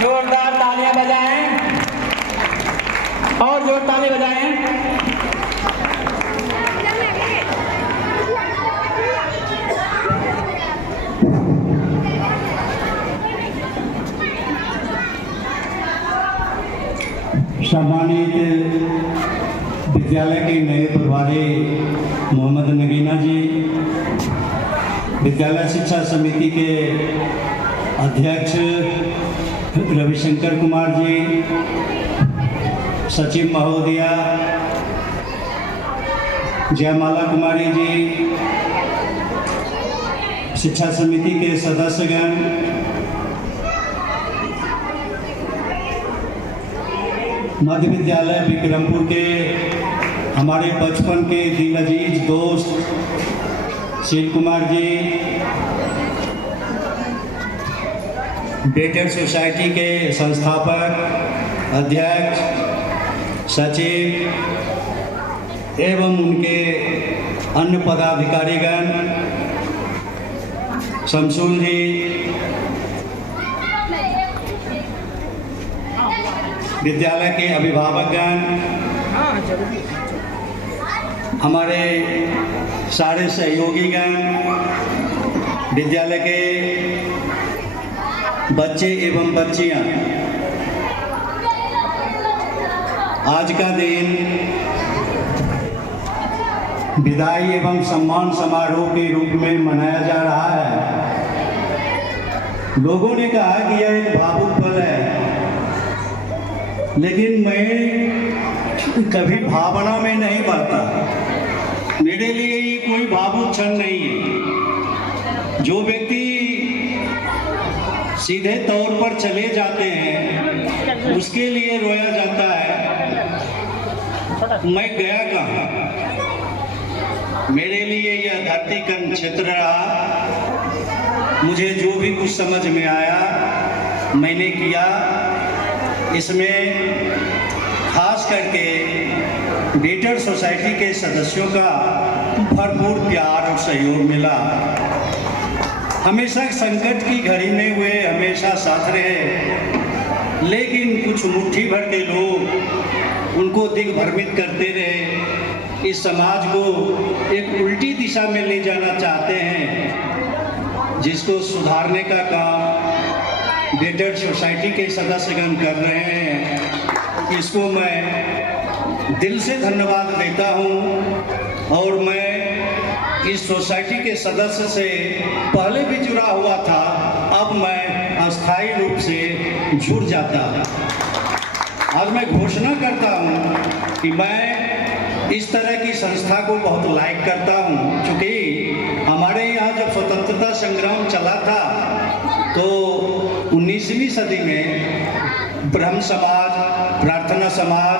जोरदार तालियां बजाएं और जोर ताली बजाएं। सम्मानित विद्यालय के नए प्रभारी मोहम्मद नगीना जी, विद्यालय शिक्षा समिति के अध्यक्ष रविशंकर कुमार जी, सचिव महोदया जयमाला कुमारी जी, शिक्षा समिति के सदस्यगण, मध्य विद्यालय विक्रमपुर के हमारे बचपन के दिल अजीज दोस्त शील कुमार जी, बेटर सोसाइटी के संस्थापक, अध्यक्ष, सचिव एवं उनके अन्य पदाधिकारीगण, शमसूल जी, विद्यालय के अभिभावकगण, हमारे सारे सहयोगीगण, विद्यालय के बच्चे एवं बच्चियां, आज का दिन विदाई एवं सम्मान समारोह के रूप में मनाया जा रहा है। लोगों ने कहा कि यह एक भावुक पल है, लेकिन मैं कभी भावना में नहीं बहता। मेरे लिए ये कोई भावुक क्षण नहीं है। जो व्यक्ति सीधे तौर पर चले जाते हैं उसके लिए रोया जाता है, मैं गया कहाँ। मेरे लिए यह धरती का क्षेत्र रहा। मुझे जो भी कुछ समझ में आया मैंने किया। इसमें खास करके बेटर सोसाइटी के सदस्यों का भरपूर प्यार और सहयोग मिला। हमेशा संकट की घड़ी में वे हमेशा साथ रहे, लेकिन कुछ मुट्ठी भर के लोग उनको दिग्भ्रमित करते रहे। इस समाज को एक उल्टी दिशा में ले जाना चाहते हैं, जिसको सुधारने का काम बेटर सोसाइटी के सदस्यगण कर रहे हैं। इसको मैं दिल से धन्यवाद देता हूं। और मैं इस सोसाइटी के सदस्य से पहले भी जुड़ा हुआ था, अब मैं अस्थायी रूप से जुड़ जाता। आज मैं घोषणा करता हूं कि मैं इस तरह की संस्था को बहुत लाइक करता हूं, क्योंकि हमारे यहाँ जब स्वतंत्रता संग्राम चला था तो 19वीं सदी में ब्रह्म समाज, प्रार्थना समाज,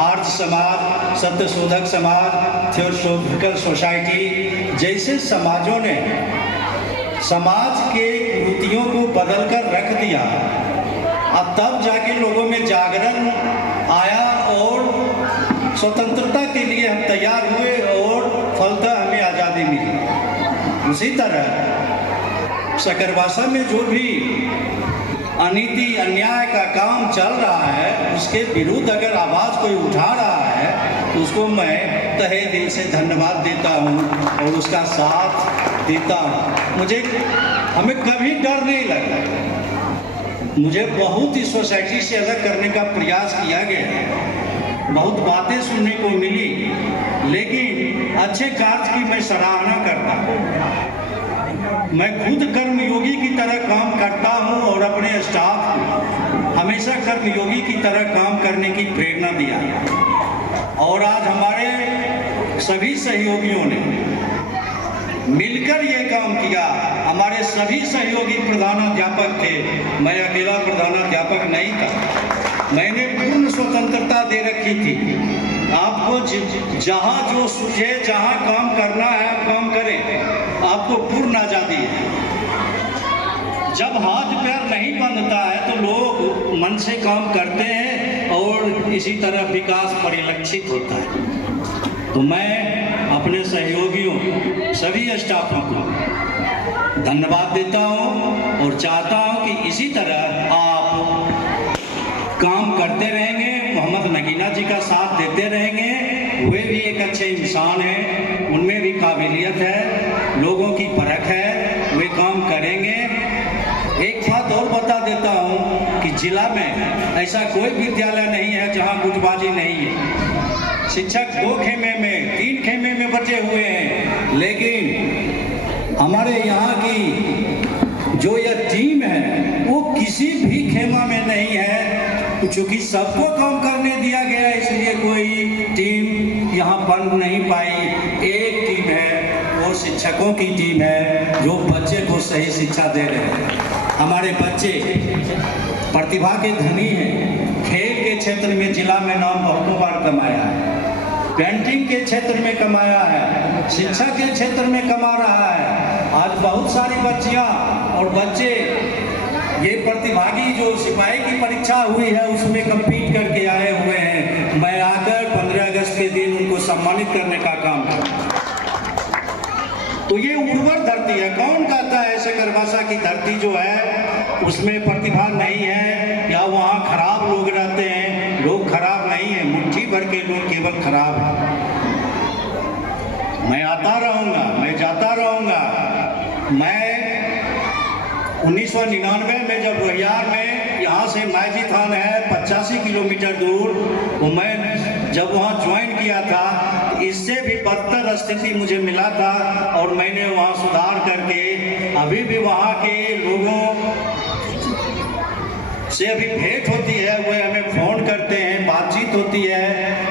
आर्य समाज, सत्यशोधक समाज, थियोसॉफिकल सोसाइटी जैसे समाजों ने समाज के कुरीतियों को बदलकर रख दिया। अब तब जाके लोगों में जागरण आया और स्वतंत्रता के लिए हम तैयार हुए और फलतः हमें आज़ादी मिली। उसी तरह सकरवासा में जो भी अनीति अन्याय का काम चल रहा है, उसके विरुद्ध अगर आवाज़ कोई उठा रहा है तो उसको मैं तहे दिल से धन्यवाद देता हूँ और उसका साथ देता हूँ। हमें कभी डर नहीं लगा। मुझे बहुत इस सोसाइटी से अलग करने का प्रयास किया गया, बहुत बातें सुनने को मिली, लेकिन अच्छे कार्य की मैं सराहना करता हूँ। मैं खुद कर्मयोगी की तरह काम करता हूं और अपने स्टाफ को हमेशा कर्मयोगी की तरह काम करने की प्रेरणा दिया। और आज हमारे सभी सहयोगियों ने मिलकर ये काम किया। हमारे सभी सहयोगी प्रधानाध्यापक थे, मैं अकेला प्रधानाध्यापक नहीं था। मैंने पूर्ण स्वतंत्रता दे रखी थी। आपको जहाँ जो सूझे, जहाँ काम करना है आप काम करें, आपको पूर्ण आज़ादी है। जब हाथ पैर नहीं बंधता है तो लोग मन से काम करते हैं और इसी तरह विकास परिलक्षित होता है। तो मैं अपने सहयोगियों, सभी स्टाफों को धन्यवाद देता हूँ और चाहता हूँ कि इसी तरह आप काम करते रहेंगे, मोहम्मद नगीना जी का साथ देते रहेंगे। वे भी एक अच्छे इंसान हैं, उनमें भी काबिलियत है, लोगों की परख है, वे काम करेंगे। एक बात और बता देता हूँ कि जिला में ऐसा कोई विद्यालय नहीं है जहाँ गुटबाजी नहीं है। शिक्षक 2 खेमे में 3 खेमे में बचे हुए हैं, लेकिन हमारे यहाँ की जो यह टीम है वो किसी भी खेमा में नहीं है। चूँकि सबको काम करने दिया गया इसलिए कोई टीम यहाँ बन नहीं पाई। एक टीम है, वो शिक्षकों की टीम है जो बच्चे को सही शिक्षा दे रहे हैं। हमारे बच्चे प्रतिभा के धनी हैं। खेल के क्षेत्र में जिला में नाम बहुतों बार कमाया है, पेंटिंग के क्षेत्र में कमाया है, शिक्षा के क्षेत्र में कमा रहा है। आज बहुत सारी बच्चियां और बच्चे ये प्रतिभागी जो सिपाही की परीक्षा हुई है उसमें कम्पीट करके आए हुए हैं। मैं आकर 15 अगस्त के दिन उनको सम्मानित करने का काम करूँ। तो ये उर्वर धरती है। कौन कहता है सकरबासा की धरती जो है उसमें प्रतिभा नहीं है या वहाँ खराब लोग रहते हैं? लोग खराब नहीं है, मुट्ठी भर के लोग केवल खराब हैं। मैं आता रहूँगा, मैं जाता रहूँगा। मैं 1999 में जब रोहियार में यहाँ से मैजी थान है 85 किलोमीटर दूर, वो मैं जब वहाँ ज्वाइन किया था इससे भी बदतर स्थिति मुझे मिला था और मैंने वहाँ सुधार करके अभी भी वहाँ के लोगों से अभी भेंट होती है, वे हमें फ़ोन करते हैं, बातचीत होती है।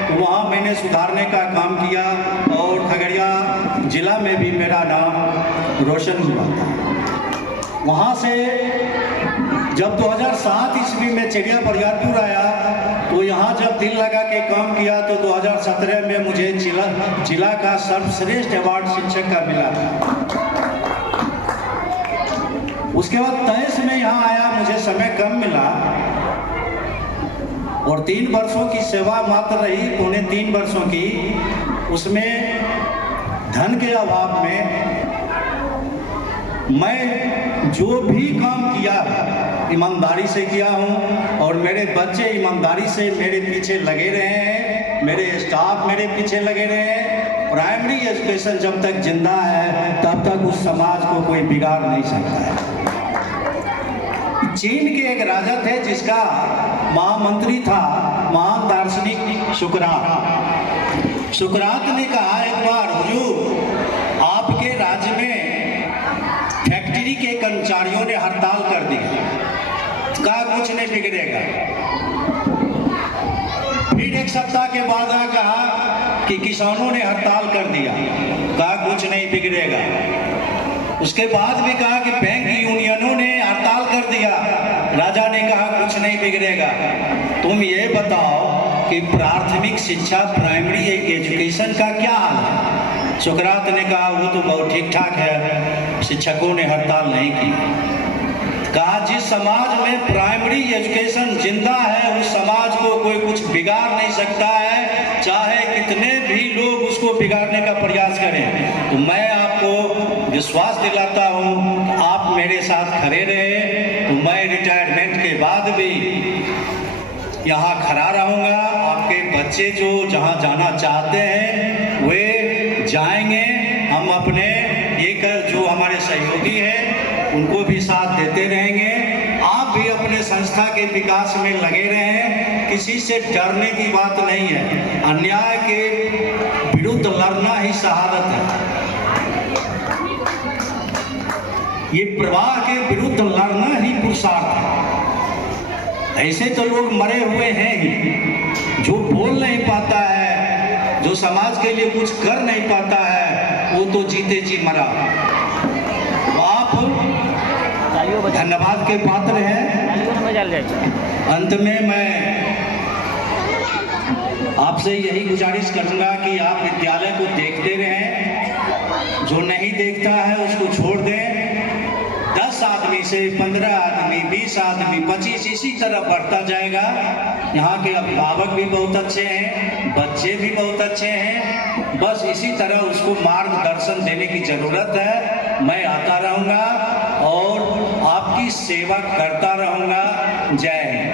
तो वहाँ मैंने सुधारने का काम किया और खगड़िया जिला में भी मेरा नाम रोशन हुआ था। वहाँ से जब 2007 ईस्वी में चिड़िया बरियारपुर आया तो यहाँ जब दिल लगा के काम किया तो 2017 में मुझे जिला का सर्वश्रेष्ठ अवार्ड शिक्षक का मिला। उसके बाद 23 में यहाँ आया, मुझे समय कम मिला और 3 वर्षों की सेवा मात्र रही, 3.25 वर्षों की। उसमें धन के अभाव में मैं जो भी काम किया ईमानदारी से किया हूँ और मेरे बच्चे ईमानदारी से मेरे पीछे लगे रहे हैं, मेरे स्टाफ मेरे पीछे लगे रहे हैं। प्राइमरी एजुकेशन जब तक जिंदा है तब तक उस समाज को कोई बिगाड़ नहीं सकता है। चीन के एक राजा थे जिसका महामंत्री था महान दार्शनिक सुकरात। सुकरात ने कहा एक बार, हुजूर आपके राज्य में फैक्ट्री के कर्मचारियों ने हड़ताल कर दी, कहा कुछ नहीं बिगड़ेगा। फिर 1 सप्ताह के बाद कहा कि किसानों ने हड़ताल कर दिया, कहा कुछ नहीं बिगड़ेगा। उसके बाद भी कहा कि बैंक यूनियनों ने हड़ताल कर दिया, राजा ने कहा कुछ नहीं बिगड़ेगा। तुम ये बताओ कि प्राथमिक शिक्षा प्राइमरी एजुकेशन का क्या हाल है? सुकरात ने कहा वो तो बहुत ठीक ठाक है, शिक्षकों ने हड़ताल नहीं की। कहा जिस समाज में प्राइमरी एजुकेशन जिंदा है उस समाज को कोई कुछ बिगाड़ नहीं सकता है, चाहे कितने भी लोग उसको बिगाड़ने का प्रयास करें। तो मैं आपको विश्वास दिलाता हूँ आप मेरे साथ खड़े रहे तो मैं रिटायरमेंट के बाद भी यहाँ खड़ा रहूँगा। आपके बच्चे जो जहाँ जाना चाहते हैं वे जाएंगे। हम अपने जो हमारे सहयोगी हैं उनको भी साथ देते रहेंगे। आप भी अपने संस्था के विकास में लगे रहें, किसी से डरने की बात नहीं है। अन्याय के विरुद्ध लड़ना ही शहादत है, ये प्रवाह के विरुद्ध लड़ना ही पुरुषार्थ है। ऐसे तो लोग मरे हुए हैं ही, जो बोल नहीं पाता है, जो समाज के लिए कुछ कर नहीं पाता है, वो तो जीते जी मरा। आप धन्यवाद के पात्र हैं। अंत में मैं आपसे यही गुजारिश करूंगा कि आप विद्यालय को देखते रहें, जो नहीं देखता है उसको छोड़ दें। 10 आदमी से 15 आदमी, 20 आदमी, 25 इसी तरह बढ़ता जाएगा। यहाँ के अभिभावक भी बहुत अच्छे हैं, बच्चे भी बहुत अच्छे हैं, बस इसी तरह उसको मार्गदर्शन देने की जरूरत है। मैं आता रहूँगा और आपकी सेवा करता रहूँगा। जय हिंद।